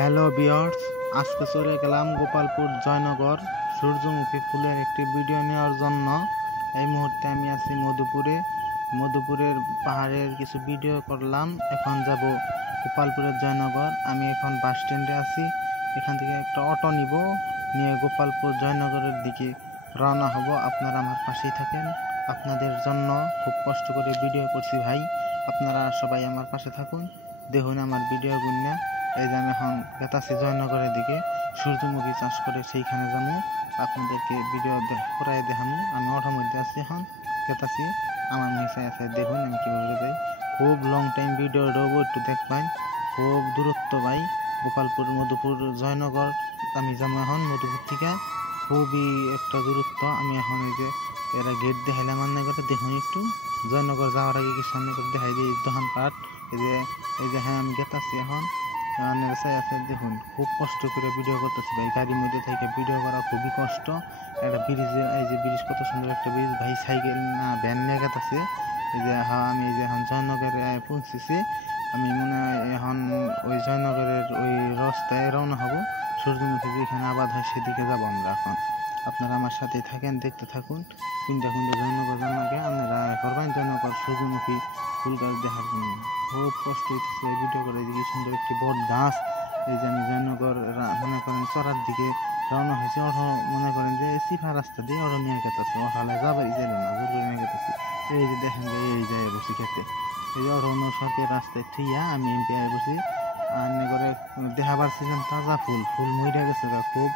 Hello viewers, আজকে চলে গেলাম গোপালপুর জয়নগর সূর্যমুখী ফুলের একটি ভিডিও নেওয়ার জন্য। এই মুহূর্তে আমি আছি মধুপুরের পাহাড়ের কিছু ভিডিও করলাম। এখন যাব গোপালপুরের জয়নগর। আমি এখন বাস স্ট্যান্ডে আছি। এখান থেকে একটা অটো নিয়ে গোপালপুর জয়নগরের দিকে রওনা হব। আপনারা আমার পাশেই থাকেন। আপনাদের জন্য খুব কষ্ট করে ভিডিও করছি ভাই, আপনারা সবাই আমার পাশে থাকুন। দেখুন আমার ভিডিও গুণা। এই যে আমি এখন গেতাছি জয়নগরের দিকে, সূর্যমুখী চাষ করে সেইখানে যাবো। আপনাদেরকে ভিডিও করাই দেখামু। আমি অটোর মধ্যে আছি, এখন গেতাছি। আমার মিশে আছে, দেখুন আমি কীভাবে যাই। খুব লং টাইম ভিডিও দেবো, একটু দেখবেন। খুব দূরত্ব ভাই, গোপালপুর মধুপুর জয়নগর। আমি যাবো এখন মধুপুর থেকে, খুবই একটা দূরত্ব। আমি এখন এই যে এরা গেট দেখাইলাম রান্না করে, দেখুন একটু জয়নগর যাওয়ার আগে কি সামনে করে দেখাই দিই দোকানপাট। এই যে হ্যাঁ, আমি গেতাছি এখন। আছে দেখুন, খুব কষ্ট করে ভিডিও করতেছি ভাই। গাড়ির মধ্যে থেকে ভিডিও করা খুবই কষ্ট। একটা ব্রিজের, এই যে ব্রিজ, কত সুন্দর একটা ব্রিজ ভাই। সাইকেল না ভ্যান নিয়ে গেতেছে। এই যে হ্যাঁ, আমি এই যে এখন জয়নগরে পৌঁছেছি। আমি মনে হয় এখন ওই জয়নগরের ওই রাস্তায় রওনা হব। সূর্যমুখী যেখানে আবাদ হয় সেদিকে যাবো আমরা এখন। আপনারা আমার সাথেই থাকেন, দেখতে থাকুন। কুঞ্জা জয়নগর আপনারা করবেন জয়নগর সূর্যমুখী ফুল গাছ দেখার জন্য। খুব কষ্ট হইতেছে ভিডিও করে। এদিকে সুন্দর একটি বট গাছ। এই যে আমি জয়নগর মনে করেন চড়ার দিকে রওনা হয়েছে। অটো মনে করেন যে সিফা রাস্তা দিয়ে অটো নিয়ে গেতেছে। অটোলে যাবারই চাইল না, জোর করে নিয়ে গেতেছি। এই যে দেখেন যে এই যায় বসি খেতে। এই যে অটো সাথে রাস্তায় ঠিয়া আমি এমপি বসি। আর করে দেখা পাচ্ছিলাম তাজা ফুল মরে গেছে। খুব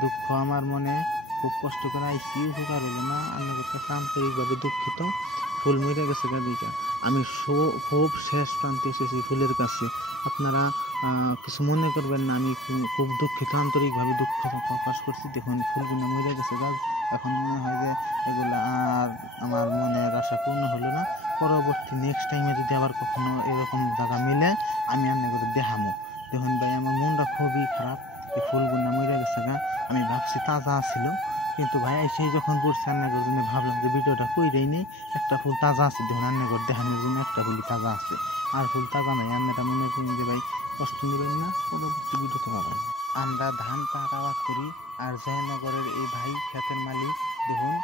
দুঃখ আমার মনে। খুব কষ্ট করে আইসি, উপকার হলো না। আমি করতেছে আন্তরিকভাবে দুঃখিত। ফুল মরে গেছে দিকে। আমি খুব শেষ প্রান্তে এসেছি ফুলের কাছে। আপনারা কিছু মনে করবেন না, আমি খুব দুঃখিত, আন্তরিকভাবে দুঃখ প্রকাশ করছি। দেখুন ফুলগুলো মরে গেছে গাছ। এখন মনে হয় যে এগুলো আর আমার মনের আশা পূর্ণ হলো না। পরবর্তী নেক্সট টাইমে যদি আবার কখনো এরকম জায়গা মিলে, আমি রান্না করে দেখামো। দেখুন ভাই, আমার মনটা খুবই খারাপ। এই ফুলগুলো মরে গেছে গা। আমি ভাবছি তাজা ছিল, কিন্তু ভাই সেই যখন পড়ছে রান্নাঘর জন্য ভাবলাম যে ভিডিওটা কইরেই নেই। একটা ফুল তাজা আছে, দেখুন রান্নাঘর দেখানোর জন্য একটা ফুলই তাজা আছে, আর ফুল তাজা নাই। রান্নাটা মনে করেন যে ভাই কষ্ট নেবেন না, পরবর্তী ভিডিওতে পাবেন। আমরা ধান পাট আবাদ করি, আর জয়নগরের এই ভাই ক্ষেতের মালিক দেখুন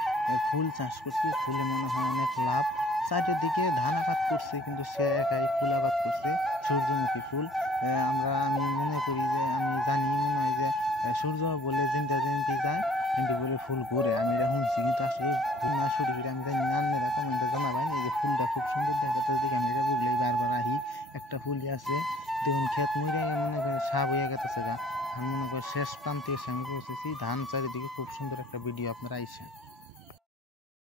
ফুল চাষ করছে। ফুলে মনে হয় অনেক লাভ। চারিদিকে ধান আবাদ করছে, কিন্তু সে একাই ফুল আবাদ করছে, সূর্যমুখী ফুল। আমি মনে করি যে, আমি জানি মনে হয় যে সূর্য বলে জিন্দা জিন্দি যায়, কিন্তু বলে ফুল ঘুরে। আমি এটা শুনছি, কিন্তু আসলে ভুল না সঠিক আমি জানি না। আপনারা কমেন্টে জানাবেন। এই যে ফুলটা খুব সুন্দর দেখাতে, দেখে আমি এটা বুঝলেই বারবার আহি। একটা ফুলই আছে, দেখুন ক্ষেত মরে মনে করে সাপ হয়ে গেছে গা। ধান মনে করে শেষ প্রান্তে এসে আমি পৌঁছেছি। ধান চারিদিকে খুব সুন্দর একটা ভিডিও আপনারা আইসেন।